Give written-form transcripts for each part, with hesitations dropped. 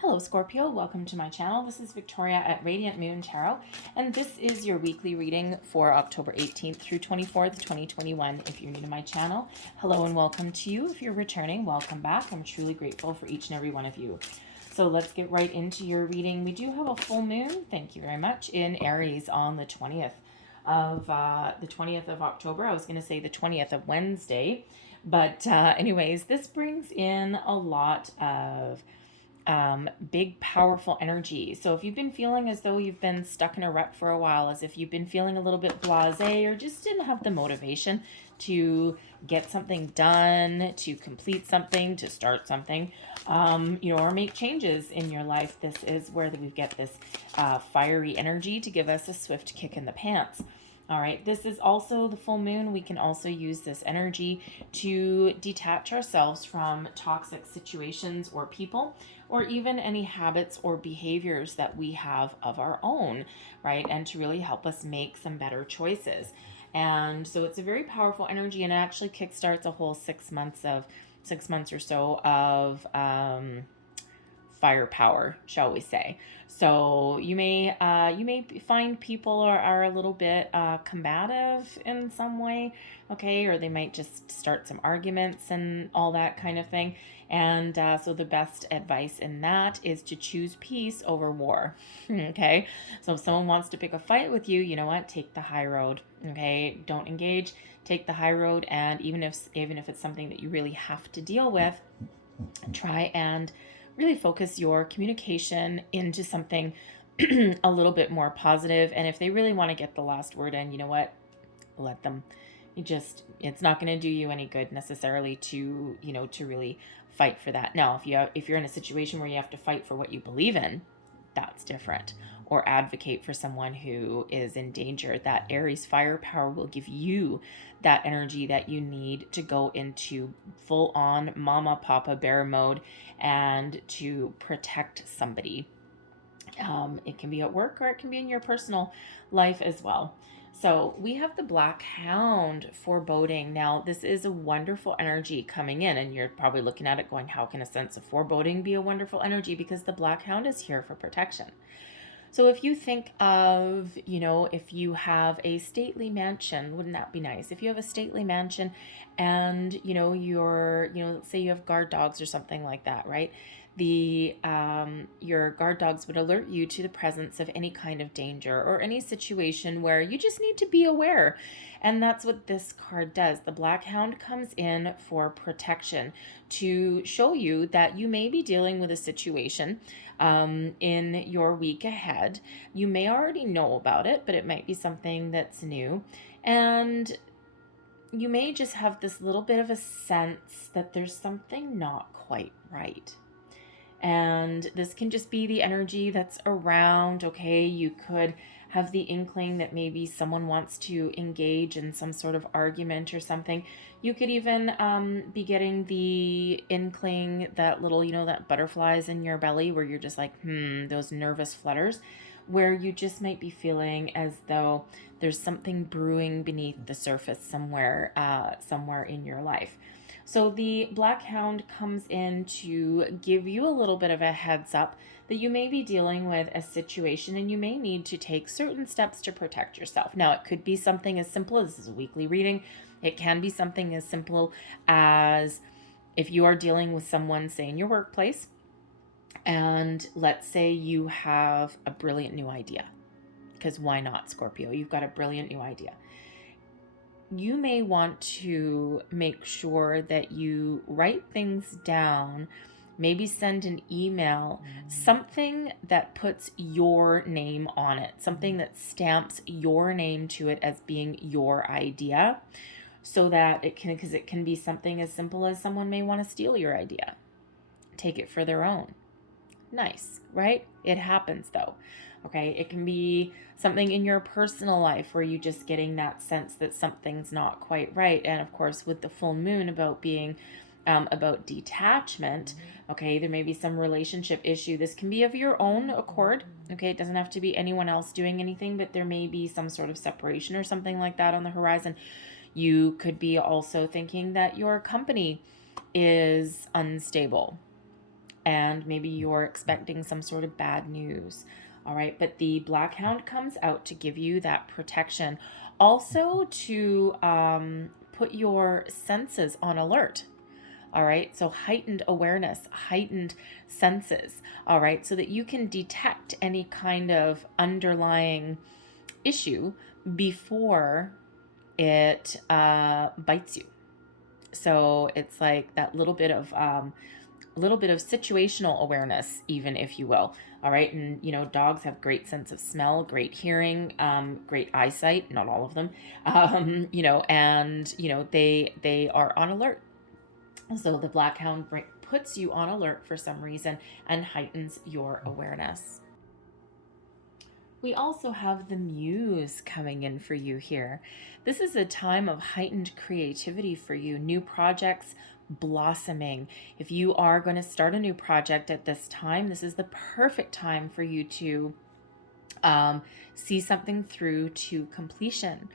Hello Scorpio, welcome to my channel. This is Victoria at Radiant Moon Tarot, and this is your weekly reading for October 18th through 24th, 2021. If you're new to my channel, hello and welcome to you. If you're returning, welcome back. I'm truly grateful for each and every one of you. So let's get right into your reading. We do have a full moon, thank you very much, in Aries on the 20th of October. I was going to say the 20th of Wednesday, but anyways, this brings in a lot of big, powerful energy. So if you've been feeling as though you've been stuck in a rut for a while, as if you've been feeling a little bit blasé or just didn't have the motivation to get something done, to complete something, to start something, or make changes in your life, this is where we get this fiery energy to give us a swift kick in the pants. All right, this is also the full moon. We can also use this energy to detach ourselves from toxic situations or people, or even any habits or behaviors that we have of our own, right? And to really help us make some better choices. And so it's a very powerful energy, and it actually kickstarts a whole 6 months or so of firepower, shall we say. So you may find people are a little bit combative in some way, okay, or they might just start some arguments and all that kind of thing. And so the best advice in that is to choose peace over war. Okay, so if someone wants to pick a fight with you, you know what, take the high road. Okay, don't engage, take the high road. And even if it's something that you really have to deal with, try and really focus your communication into something a little bit more positive. And if they really want to get the last word in, you know what, let them. It's not going to do you any good necessarily to really fight for that. Now, if you're in a situation where you have to fight for what you believe in, that's different. Or advocate for someone who is in danger. That Aries firepower will give you that energy that you need to go into full on mama papa bear mode and to protect somebody. It can be at work, or it can be in your personal life as well. So we have the Black Hound, foreboding. Now, this is a wonderful energy coming in, and you're probably looking at it going, how can a sense of foreboding be a wonderful energy? Because the Black Hound is here for protection. So if you think of, if you have a stately mansion, wouldn't that be nice? If you have a stately mansion and, let's say you have guard dogs or something like that, right? Your guard dogs would alert you to the presence of any kind of danger or any situation where you just need to be aware. And that's what this card does. The Black Hound comes in for protection, to show you that you may be dealing with a situation in your week ahead. You may already know about it, but it might be something that's new. And you may just have this little bit of a sense that there's something not quite right. And this can just be the energy that's around, okay? You could have the inkling that maybe someone wants to engage in some sort of argument or something. You could even be getting the inkling, that little, that butterflies in your belly where you're just like, those nervous flutters, where you just might be feeling as though there's something brewing beneath the surface somewhere in your life. So the Black Hound comes in to give you a little bit of a heads up that you may be dealing with a situation and you may need to take certain steps to protect yourself. Now, it could be something as simple as, this is a weekly reading. It can be something as simple as if you are dealing with someone, say, in your workplace, and let's say you have a brilliant new idea. Because why not, Scorpio? You've got a brilliant new idea. You may want to make sure that you write things down, maybe send an email, something that puts your name on it, something that stamps your name to it as being your idea, so that because it can be something as simple as someone may want to steal your idea, take it for their own. Nice, right? It happens though. Okay, it can be something in your personal life where you're just getting that sense that something's not quite right. And of course, with the full moon about being about detachment, okay, there may be some relationship issue. This can be of your own accord, okay? It doesn't have to be anyone else doing anything, but there may be some sort of separation or something like that on the horizon. You could be also thinking that your company is unstable, and maybe you're expecting some sort of bad news. All right, but the Black Hound comes out to give you that protection. Also to put your senses on alert. All right, so heightened awareness, heightened senses. All right, so that you can detect any kind of underlying issue before it bites you. So it's like that little bit of situational awareness, even, if you will. All right, and dogs have great sense of smell, great hearing, great eyesight. Not all of them, and they are on alert. So the Black Hound puts you on alert for some reason and heightens your awareness. We also have the Muse coming in for you here. This is a time of heightened creativity for you, new projects blossoming. If you are going to start a new project at this time, this is the perfect time for you to see something through to completion.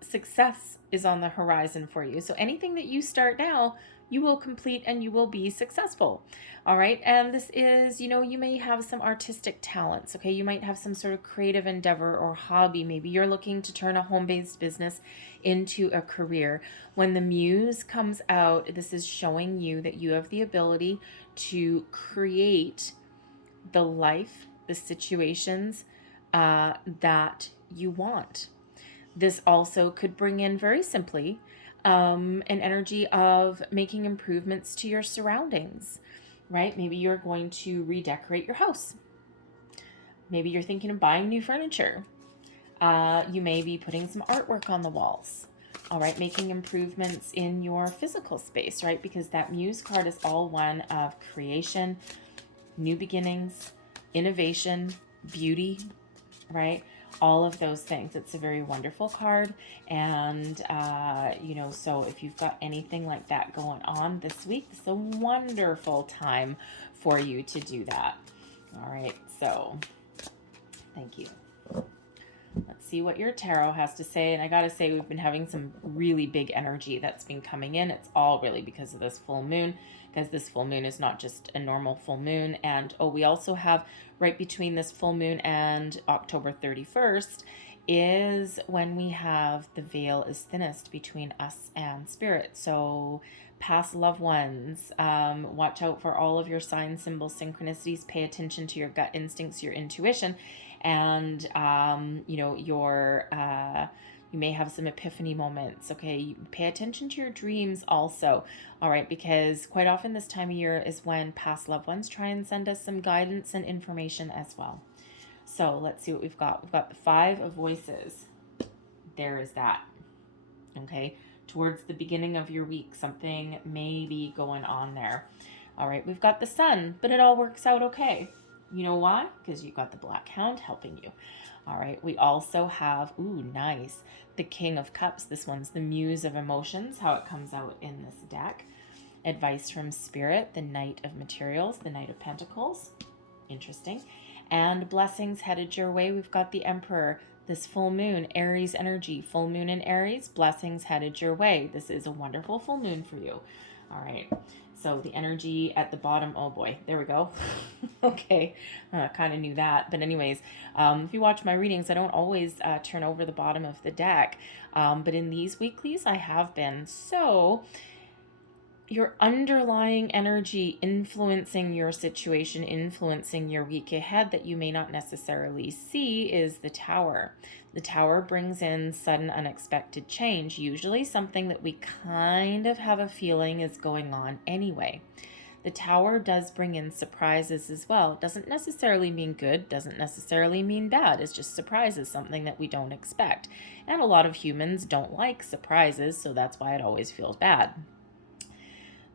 Success is on the horizon for you. So anything that you start now, you will complete and you will be successful. All right. And this is, you may have some artistic talents. Okay. You might have some sort of creative endeavor or hobby. Maybe you're looking to turn a home-based business into a career. When the Muse comes out, this is showing you that you have the ability to create the life, the situations that you want. This also could bring in, very simply, an energy of making improvements to your surroundings, right? Maybe you're going to redecorate your house. Maybe you're thinking of buying new furniture. You may be putting some artwork on the walls. All right, making improvements in your physical space, right? Because that Muse card is all one of creation, new beginnings, innovation, beauty, right? All of those things. It's a very wonderful card. And, so if you've got anything like that going on this week, it's a wonderful time for you to do that. All right. So thank you. Let's see what your tarot has to say. And I got to say, we've been having some really big energy that's been coming in. It's all really because of this full moon, because this full moon is not just a normal full moon. And we also have, right between this full moon and October 31st is when we have the veil is thinnest between us and spirit. So past loved ones, watch out for all of your signs, symbols, synchronicities. Pay attention to your gut instincts, your intuition, and you may have some epiphany moments. Okay, pay attention to your dreams also. All right, because quite often this time of year is when past loved ones try and send us some guidance and information as well. So let's see what we've got. We've got the Five of Voices. There is that. Okay, towards the beginning of your week, something may be going on there. All right, we've got the Sun, but it all works out okay. You know why? Because you've got the Black Hound helping you. All right, we also have, nice, the King of Cups. This one's the Muse of Emotions, how it comes out in this deck. Advice from Spirit, the Knight of Materials, the Knight of Pentacles. Interesting. And blessings headed your way. We've got the Emperor, this full moon, Aries energy, full moon in Aries, blessings headed your way. This is a wonderful full moon for you. All right. So the energy at the bottom, oh boy, there we go. Okay, kind of knew that. But anyways, if you watch my readings, I don't always turn over the bottom of the deck. But in these weeklies, I have been. So your underlying energy influencing your situation, influencing your week ahead that you may not necessarily see is the Tower. The Tower brings in sudden, unexpected change, usually something that we kind of have a feeling is going on anyway. The Tower does bring in surprises as well. It doesn't necessarily mean good, doesn't necessarily mean bad. It's just surprises, something that we don't expect. And a lot of humans don't like surprises, so that's why it always feels bad.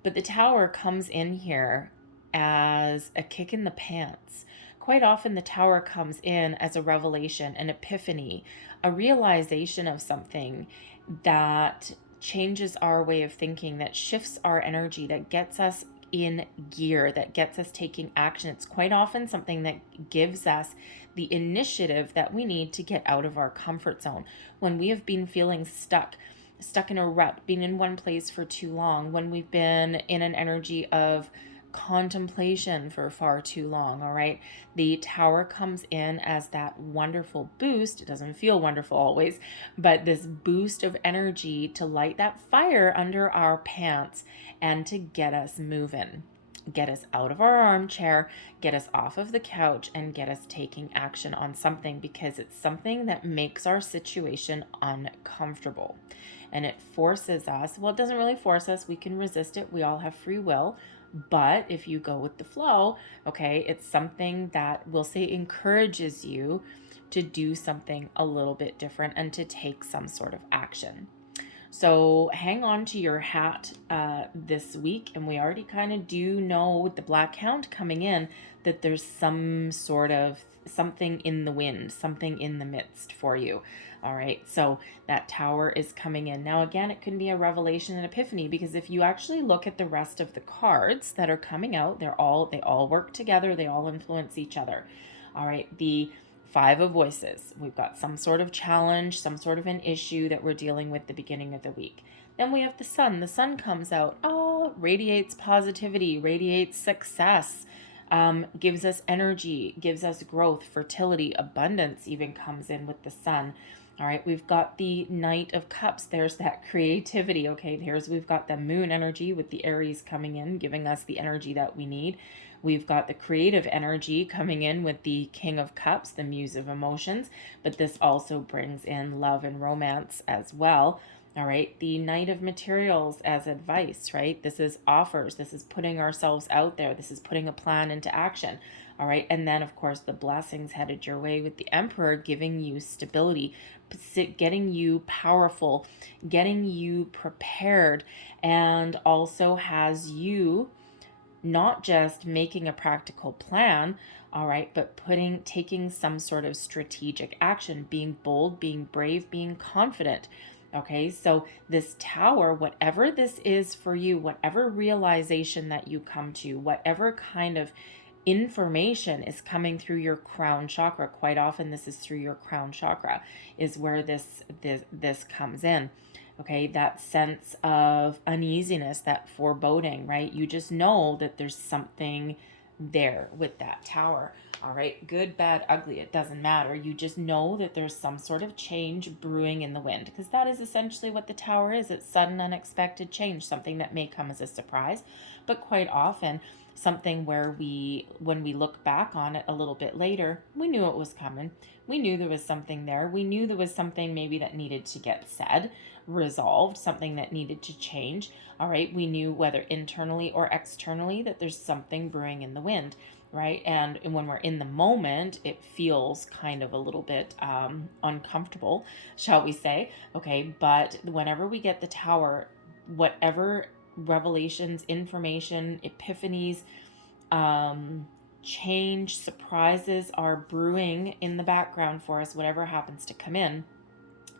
But the Tower comes in here as a kick in the pants. Quite often the Tower comes in as a revelation, an epiphany, a realization of something that changes our way of thinking, that shifts our energy, that gets us in gear, that gets us taking action. It's quite often something that gives us the initiative that we need to get out of our comfort zone. When we have been feeling stuck in a rut, being in one place for too long, when we've been in an energy of contemplation for far too long. All right. The Tower comes in as that wonderful boost. It doesn't feel wonderful always, but this boost of energy to light that fire under our pants and to get us moving. Get us out of our armchair, get us off of the couch, and get us taking action on something, because it's something that makes our situation uncomfortable. And it forces us, well, it doesn't really force us. We can resist it. We all have free will. But if you go with the flow, okay, it's something that we'll say encourages you to do something a little bit different and to take some sort of action. So hang on to your hat this week. And we already kind of do know with the Black Hound coming in that there's some sort of something in the wind, something in the midst for you. All right. So that Tower is coming in. Now, again, it can be a revelation and epiphany, because if you actually look at the rest of the cards that are coming out, they all work together. They all influence each other. All right. The Five of Voices. We've got some sort of challenge, some sort of an issue that we're dealing with the beginning of the week. Then we have the Sun. The Sun comes out, radiates positivity, radiates success, gives us energy, gives us growth, fertility, abundance even comes in with the Sun. All right, we've got the Knight of Cups. There's that creativity. Okay, we've got the Moon energy with the Aries coming in, giving us the energy that we need. We've got the creative energy coming in with the King of Cups, the Muse of Emotions, but this also brings in love and romance as well. All right, the Knight of Materials as advice, right? This is offers. This is putting ourselves out there. This is putting a plan into action. All right, and then, of course, the blessings headed your way with the Emperor, giving you stability, getting you powerful, getting you prepared, and also has you not just making a practical plan, all right, but taking some sort of strategic action, being bold, being brave, being confident. Okay, so this Tower, whatever this is for you, whatever realization that you come to, whatever kind of information is coming through your crown chakra, quite often this is through your crown chakra, is where this comes in. Okay, that sense of uneasiness, that foreboding, right? You just know that there's something there with that Tower. All right, good, bad, ugly, it doesn't matter. You just know that there's some sort of change brewing in the wind, because that is essentially what the Tower is. It's sudden, unexpected change, something that may come as a surprise, but quite often something where when we look back on it a little bit later, we knew it was coming. We knew there was something there. We knew there was something maybe that needed to get said, resolved, something that needed to change. All right, we knew whether internally or externally that there's something brewing in the wind, right? And when we're in the moment, it feels kind of a little bit uncomfortable, shall we say. Okay, but whenever we get the Tower, whatever revelations, information, epiphanies, change, surprises are brewing in the background for us, whatever happens to come in,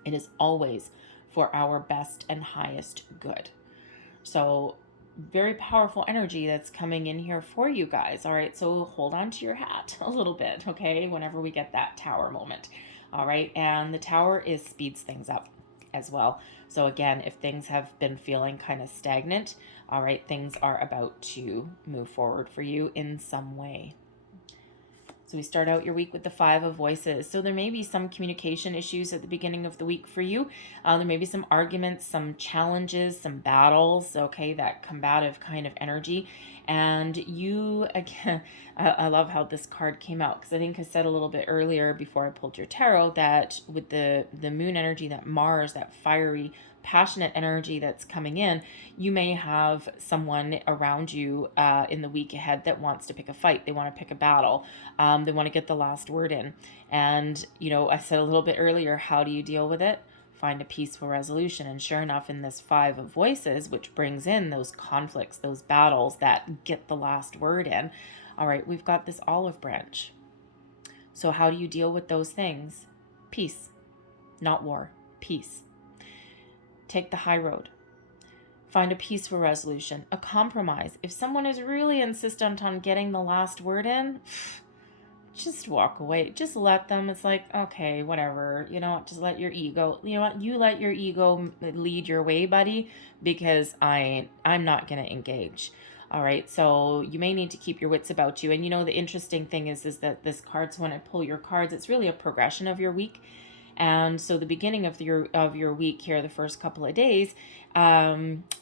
it is always for our best and highest good. So very powerful energy that's coming in here for you guys. All right, so hold on to your hat a little bit, okay, whenever we get that Tower moment. All right, and the Tower speeds things up as well. So again, if things have been feeling kind of stagnant, all right, things are about to move forward for you in some way. So we start out your week with the Five of Voices. So there may be some communication issues at the beginning of the week for you. There may be some arguments, some challenges, some battles, okay, that combative kind of energy. And you, again, I love how this card came out, because I think I said a little bit earlier before I pulled your tarot that with the Moon energy, that Mars, that fiery, passionate energy that's coming in, you may have someone around you in the week ahead that wants to pick a fight. They want to pick a battle. They want to get the last word in. And, I said a little bit earlier, how do you deal with it? Find a peaceful resolution. And sure enough, in this Five of Voices, which brings in those conflicts, those battles that get the last word in, all right, we've got this olive branch. So how do you deal with those things? Peace, not war, peace. Take the high road. Find a peaceful resolution, a compromise. If someone is really insistent on getting the last word in, just walk away. Just let them. It's like, okay, whatever. Just let your ego, you let your ego lead your way, buddy, because I'm not going to engage. All right, so you may need to keep your wits about you. And you know, the interesting thing is that this cards, when I pull your cards, it's really a progression of your week. And so the beginning of your week here, the first couple of days,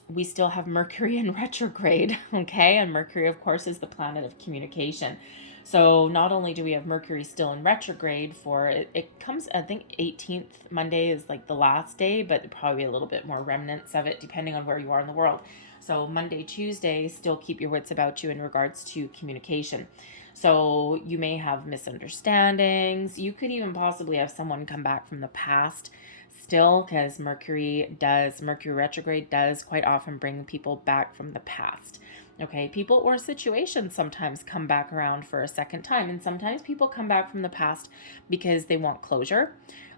we still have Mercury in retrograde, okay? And Mercury, of course, is the planet of communication. So not only do we have Mercury still in retrograde for it comes, I think 18th Monday is like the last day, but probably a little bit more remnants of it depending on where you are in the world. So Monday, Tuesday, still keep your wits about you in regards to communication. So you may have misunderstandings. You could even possibly have someone come back from the past still, because Mercury retrograde does quite often bring people back from the past. Okay, people or situations sometimes come back around for a second time, and sometimes people come back from the past because they want closure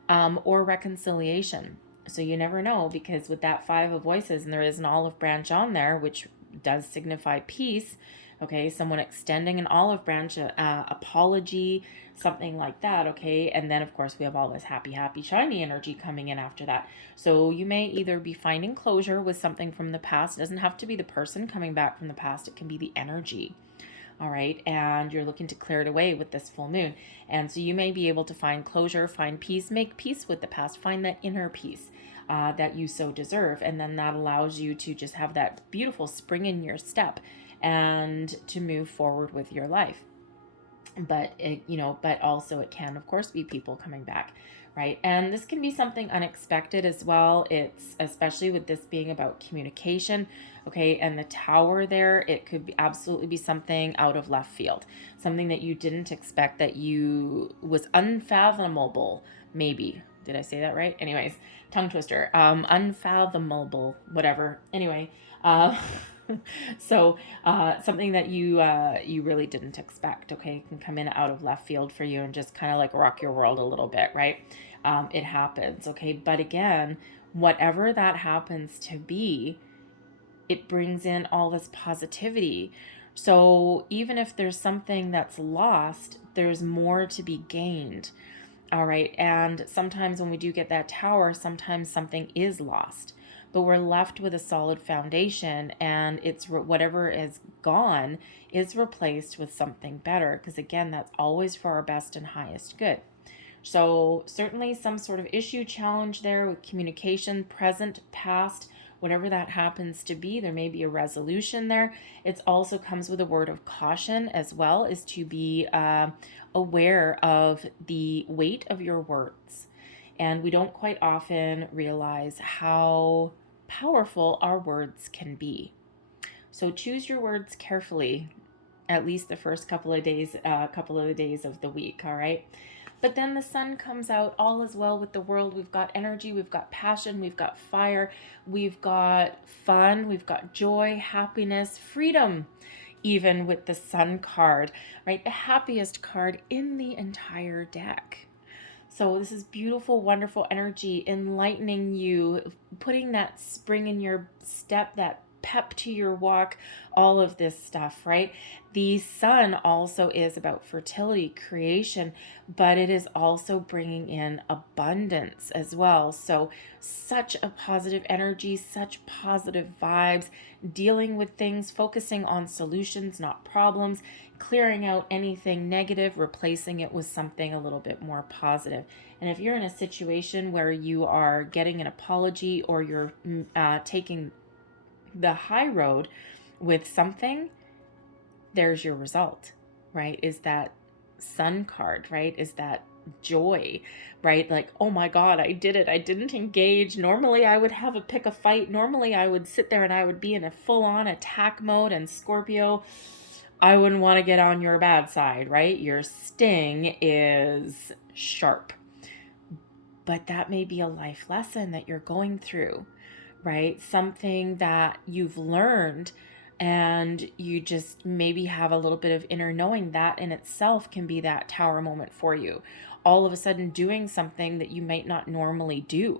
or reconciliation. So you never know, because with that Five of Voices, and there is an olive branch on there, which does signify peace. Okay, someone extending an olive branch, apology, something like that. Okay, and then of course we have all this happy, shiny energy coming in after that. So you may either be finding closure with something from the past. It doesn't have to be the person coming back from the past. It can be the energy. All right, and you're looking to clear it away with this full moon. And so you may be able to find closure, find peace, make peace with the past, find that inner peace that you so deserve. And then that allows you to just have that beautiful spring in your step and to move forward with your life. But but also it can, of course, be people coming back, right? And this can be something unexpected as well. It's especially with this being about communication, okay? And the tower there, it could be absolutely be something out of left field, something that you didn't expect, that you was unfathomable, maybe. Did I say that right? Anyways, tongue twister. Unfathomable, whatever. Anyway, so something that you really didn't expect, okay, can come in out of left field for you and just kind of like rock your world a little bit, right? It happens, okay? But again, whatever that happens to be, it brings in all this positivity. So even if there's something that's lost, there's more to be gained. All right. And sometimes when we do get that tower, sometimes something is lost, but we're left with a solid foundation, and it's whatever is gone is replaced with something better. Because again, that's always for our best and highest good. So certainly some sort of issue, challenge there with communication, present, past, whatever that happens to be, there may be a resolution there. It also comes with a word of caution as well, is to be aware of the weight of your words. And we don't quite often realize how powerful our words can be. So choose your words carefully, at least the first couple of days of the week, all right? But then the sun comes out, all is well with the world. We've got energy, we've got passion, we've got fire, we've got fun, we've got joy, happiness, freedom, even with the sun card, right? The happiest card in the entire deck. So this is beautiful, wonderful energy, enlightening you, putting that spring in your step, that pep to your walk, all of this stuff, right? The sun also is about fertility, creation, but it is also bringing in abundance as well. So such a positive energy, such positive vibes, dealing with things, focusing on solutions, not problems, clearing out anything negative, replacing it with something a little bit more positive. And if you're in a situation where you are getting an apology, or you're taking the high road with something, there's your result, right? Is that sun card, right? Is that joy, right? Like, oh my God, I did it. I didn't engage. Normally I would pick a fight. Normally I would sit there and I would be in a full-on attack mode. And Scorpio, I wouldn't want to get on your bad side, right? Your sting is sharp. But that may be a life lesson that you're going through, right? Something that you've learned, and you just maybe have a little bit of inner knowing. That in itself can be that tower moment for you. All of a sudden doing something that you might not normally do.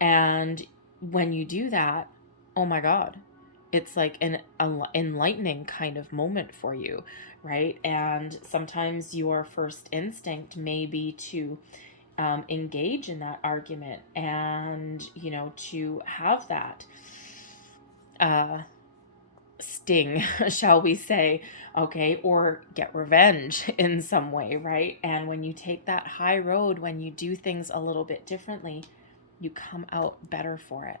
And when you do that, oh my God, it's like an enlightening kind of moment for you, right? And sometimes your first instinct may be to engage in that argument, and to have that sting, shall we say, okay, or get revenge in some way, right? And when you take that high road, when you do things a little bit differently, you come out better for it.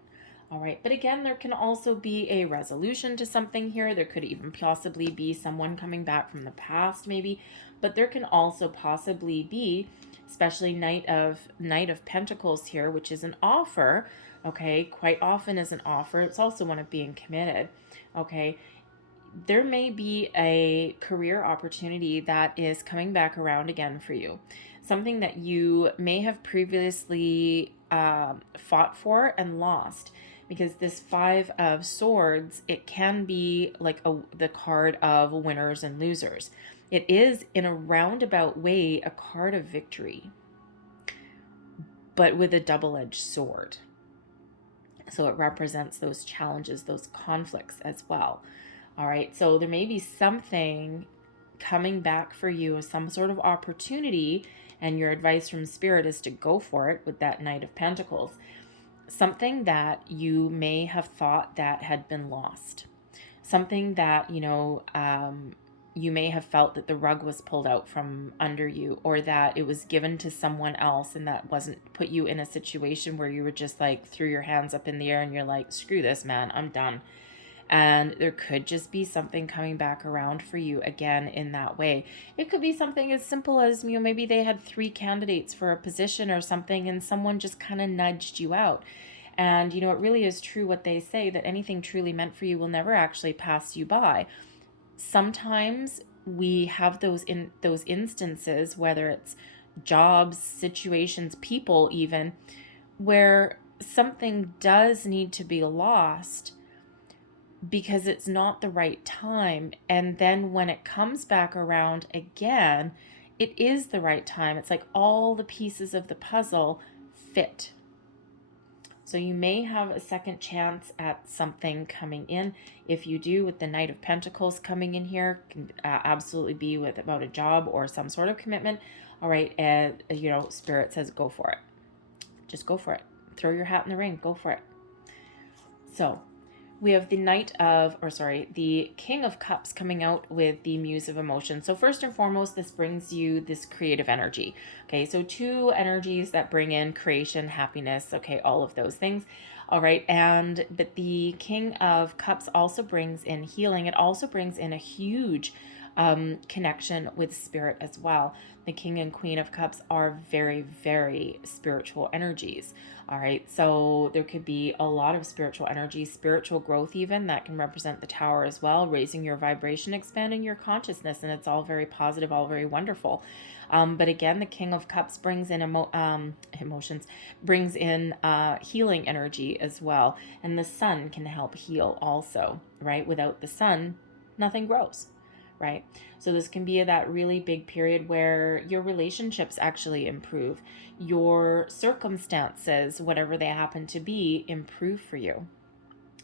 All right. But again, there can also be a resolution to something here. There could even possibly be someone coming back from the past, maybe. But there can also possibly be, especially Knight of Pentacles here, which is an offer. Okay. Quite often is an offer. It's also one of being committed. Okay. There may be a career opportunity that is coming back around again for you. Something that you may have previously fought for and lost. Because this Five of Swords, it can be like the card of winners and losers. It is, in a roundabout way, a card of victory, but with a double-edged sword. So it represents those challenges, those conflicts as well. All right, so there may be something coming back for you, some sort of opportunity, and your advice from Spirit is to go for it with that Knight of Pentacles. Something that you may have thought that had been lost. Something that, you may have felt that the rug was pulled out from under you, or that it was given to someone else and that wasn't put you in a situation where you were just like threw your hands up in the air and you're like, screw this, man, I'm done. And there could just be something coming back around for you again in that way. It could be something as simple as, maybe they had 3 candidates for a position or something and someone just kind of nudged you out. And, it really is true what they say, that anything truly meant for you will never actually pass you by. Sometimes we have those instances, whether it's jobs, situations, people even, where something does need to be lost because it's not the right time. And then when it comes back around again, it is the right time. It's like all the pieces of the puzzle fit. So you may have a second chance at something coming in. If you do, with the Knight of Pentacles coming in here, can absolutely be about a job or some sort of commitment. All right, and Spirit says go for it. Just go for it. Throw your hat in the ring. Go for it. So we have the King of Cups coming out with the Muse of Emotion. So first and foremost, this brings you this creative energy. Okay, so 2 energies that bring in creation, happiness, okay, all of those things. All right, but the King of Cups also brings in healing. It also brings in a huge connection with Spirit as well. The King and Queen of Cups are very, very spiritual energies. All right, so there could be a lot of spiritual energy, spiritual growth even, that can represent the Tower as well, raising your vibration, expanding your consciousness, and it's all very positive, all very wonderful. But again, the King of Cups brings in emotions, brings in healing energy as well, and the Sun can help heal also, right? Without the Sun, nothing grows. Right? So this can be that really big period where your relationships actually improve. Your circumstances, whatever they happen to be, improve for you.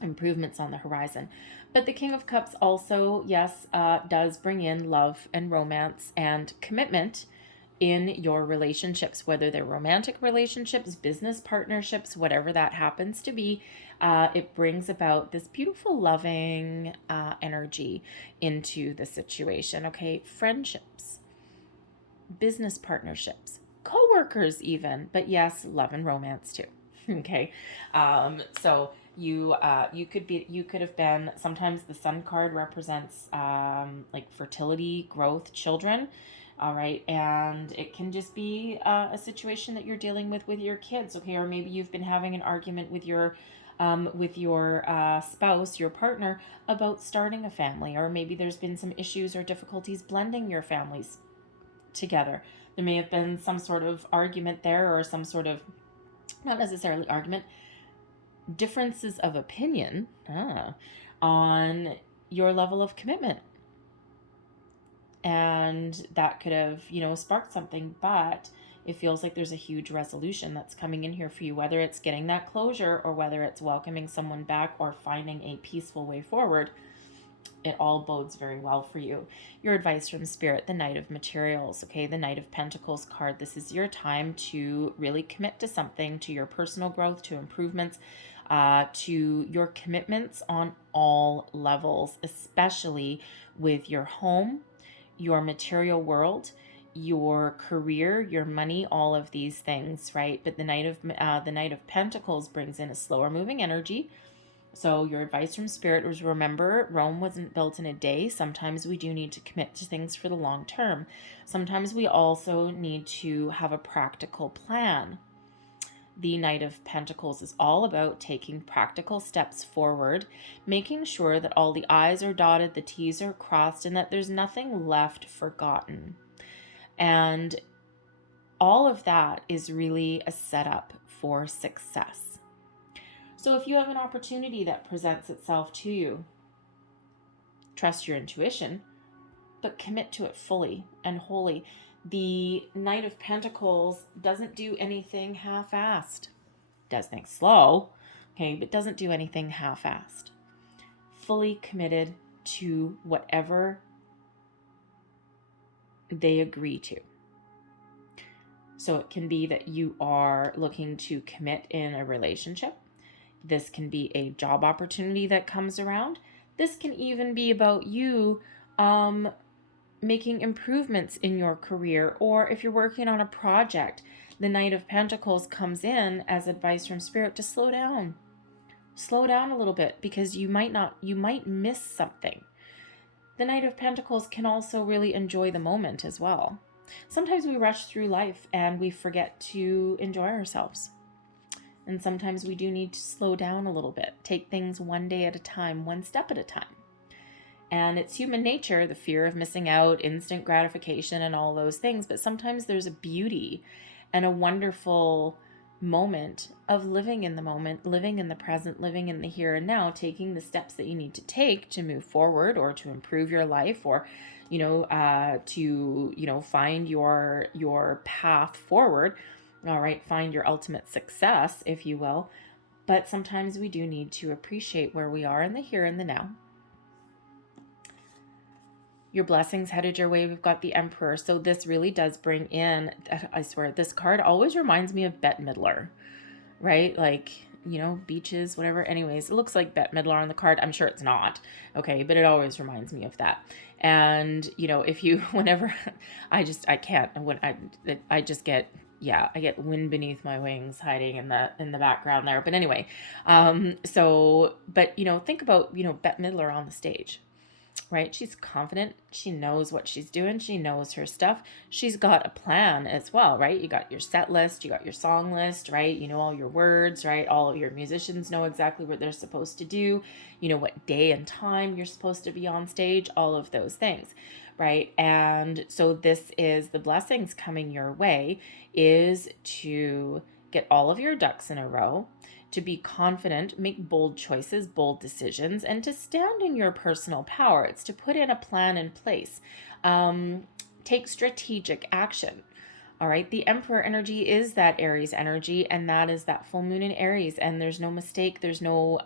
Improvements on the horizon. But the King of Cups also, yes, does bring in love and romance and commitment in your relationships, whether they're romantic relationships, business partnerships, whatever that happens to be. It brings about this beautiful, loving energy into the situation. Okay, friendships, business partnerships, co-workers even, but yes, love and romance too. Okay, so you could have been, sometimes the Sun card represents like fertility, growth, children. All right, and it can just be a situation that you're dealing with your kids, okay, or maybe you've been having an argument with your spouse, your partner, about starting a family, or maybe there's been some issues or difficulties blending your families together. There may have been some sort of argument there, or some sort of, not necessarily argument, differences of opinion on your level of commitment. And that could have, sparked something, but it feels like there's a huge resolution that's coming in here for you, whether it's getting that closure or whether it's welcoming someone back or finding a peaceful way forward. It all bodes very well for you. Your advice from Spirit, the Knight of Materials, okay, the Knight of Pentacles card. This is your time to really commit to something, to your personal growth, to improvements. to your commitments on all levels, especially with your home, your material world, your career, your money, all of these things, right? But the Knight of Pentacles brings in a slower moving energy. So your advice from Spirit was, remember, Rome wasn't built in a day. Sometimes we do need to commit to things for the long term. Sometimes we also need to have a practical plan. The Knight of Pentacles is all about taking practical steps forward, making sure that all the I's are dotted, the T's are crossed, and that there's nothing left forgotten. And all of that is really a setup for success. So if you have an opportunity that presents itself to you, trust your intuition, but commit to it fully and wholly. The Knight of Pentacles doesn't do anything half-assed. Does things slow, okay, but doesn't do anything half-assed. Fully committed to whatever they agree to. So it can be that you are looking to commit in a relationship. This can be a job opportunity that comes around. This can even be about you making improvements in your career, or if you're working on a project, the Knight of Pentacles comes in as advice from Spirit to slow down. Slow down a little bit, because you might miss something. The Knight of Pentacles can also really enjoy the moment as well. Sometimes we rush through life and we forget to enjoy ourselves. And sometimes we do need to slow down a little bit, take things one day at a time, one step at a time. And it's human nature, the fear of missing out, instant gratification, and all those things. But sometimes there's a beauty and a wonderful moment of living in the moment, living in the present, living in the here and now, taking the steps that you need to take to move forward or to improve your life, or, to find your path forward. All right, find your ultimate success, if you will. But sometimes we do need to appreciate where we are in the here and the now. Your blessings headed your way. We've got the Emperor. So this really does bring in, I swear, this card always reminds me of Bette Midler, right? Like, beaches, whatever. Anyways, it looks like Bette Midler on the card. I'm sure it's not. Okay, but it always reminds me of that. And, if you, whenever, I get wind beneath my wings hiding in the background there. But anyway, think about, Bette Midler on the stage, right? She's confident. She knows what she's doing. She knows her stuff. She's got a plan as well, right? You got your set list, you got your song list, right? You know all your words, right? All of your musicians know exactly what they're supposed to do. You know what day and time you're supposed to be on stage, all of those things, right? And so this is the blessings coming your way, is to get all of your ducks in a row, to be confident, make bold choices, bold decisions, and to stand in your personal power. It's to put in a plan in place. Take strategic action. All right. The Emperor energy is that Aries energy, and that is that full moon in Aries. And there's no mistake. There's no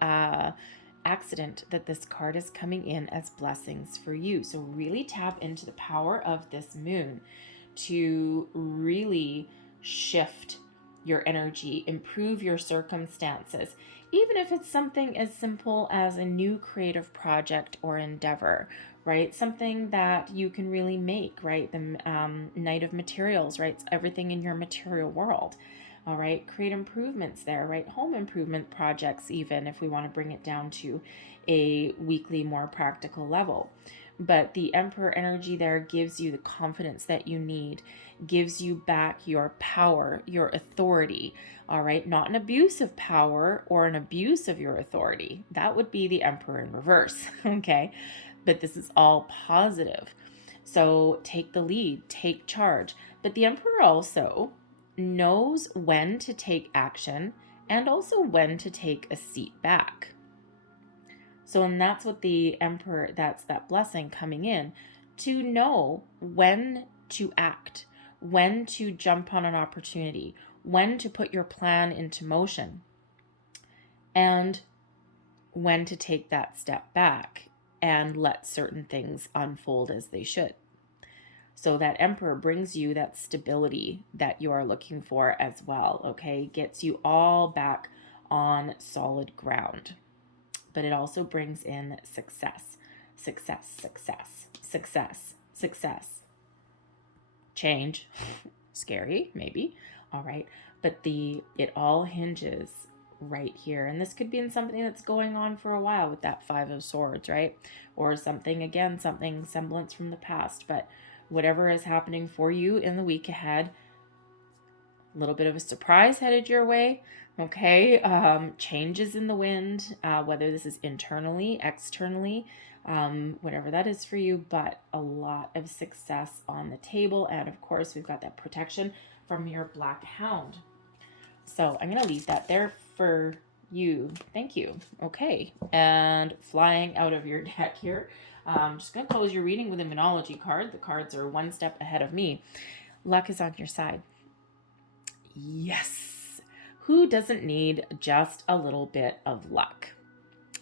accident that this card is coming in as blessings for you. So really tap into the power of this moon to really shift your energy, improve your circumstances, even if it's something as simple as a new creative project or endeavor, right? Something that you can really make, right? The Knight of Materials, right? It's everything in your material world. All right, create improvements there, right? Home improvement projects, even if we want to bring it down to a weekly, more practical level. But the Emperor energy there gives you the confidence that you need, gives you back your power, your authority, all right? Not an abuse of power or an abuse of your authority. That would be the Emperor in reverse, okay? But this is all positive. So take the lead, take charge. But the Emperor also knows when to take action and also when to take a seat back. So, and that's what the Emperor, that's that blessing coming in, to know when to act, when to jump on an opportunity, when to put your plan into motion, and when to take that step back and let certain things unfold as they should. So that Emperor brings you that stability that you are looking for as well, okay? Gets you all back on solid ground. But it also brings in success, success, success, success, success. Change, scary, maybe. All right. But it all hinges right here. And this could be in something that's going on for a while with that Five of Swords, right? Or something, again, something semblance from the past. But whatever is happening for you in the week ahead, a little bit of a surprise headed your way. Okay. Changes in the wind, whether this is internally, externally, whatever that is for you, but a lot of success on the table. And of course, we've got that protection from your black hound. So I'm going to leave that there for you. Thank you. Okay. And flying out of your deck here, I'm just going to close your reading with a Monology card. The cards are one step ahead of me. Luck is on your side. Yes. Who doesn't need just a little bit of luck?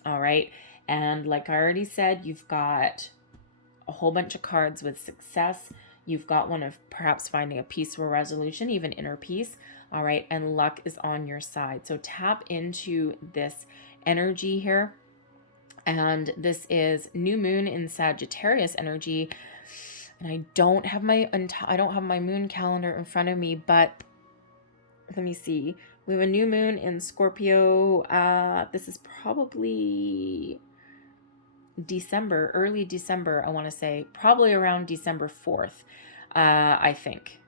All right. And like I already said, you've got a whole bunch of cards with success. You've got one of perhaps finding a peaceful resolution, even inner peace. All right. And luck is on your side. So tap into this energy here. And this is new moon in Sagittarius energy. And I don't have my moon calendar in front of me, but let me see. We have a new moon in Scorpio. This is probably December, early December, I want to say. Probably around December 4th, I think.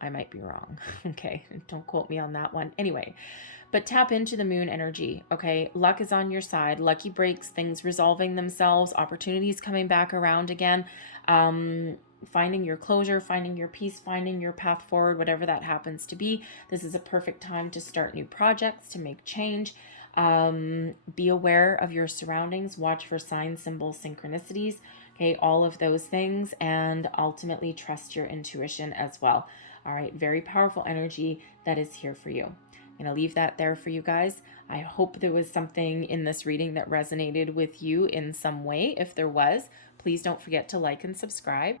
I might be wrong. Okay, don't quote me on that one. Anyway, but tap into the moon energy, okay? Luck is on your side. Lucky breaks, things resolving themselves, opportunities coming back around again. Finding your closure, finding your peace, finding your path forward, whatever that happens to be. This is a perfect time to start new projects, to make change. Be aware of your surroundings, watch for signs, symbols, synchronicities, okay, all of those things, and ultimately trust your intuition as well. All right, very powerful energy that is here for you. I'm going to leave that there for you guys. I hope there was something in this reading that resonated with you in some way. If there was, please don't forget to like and subscribe.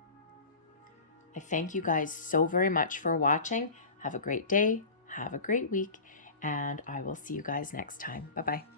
I thank you guys so very much for watching. Have a great day. Have a great week. And I will see you guys next time. Bye-bye.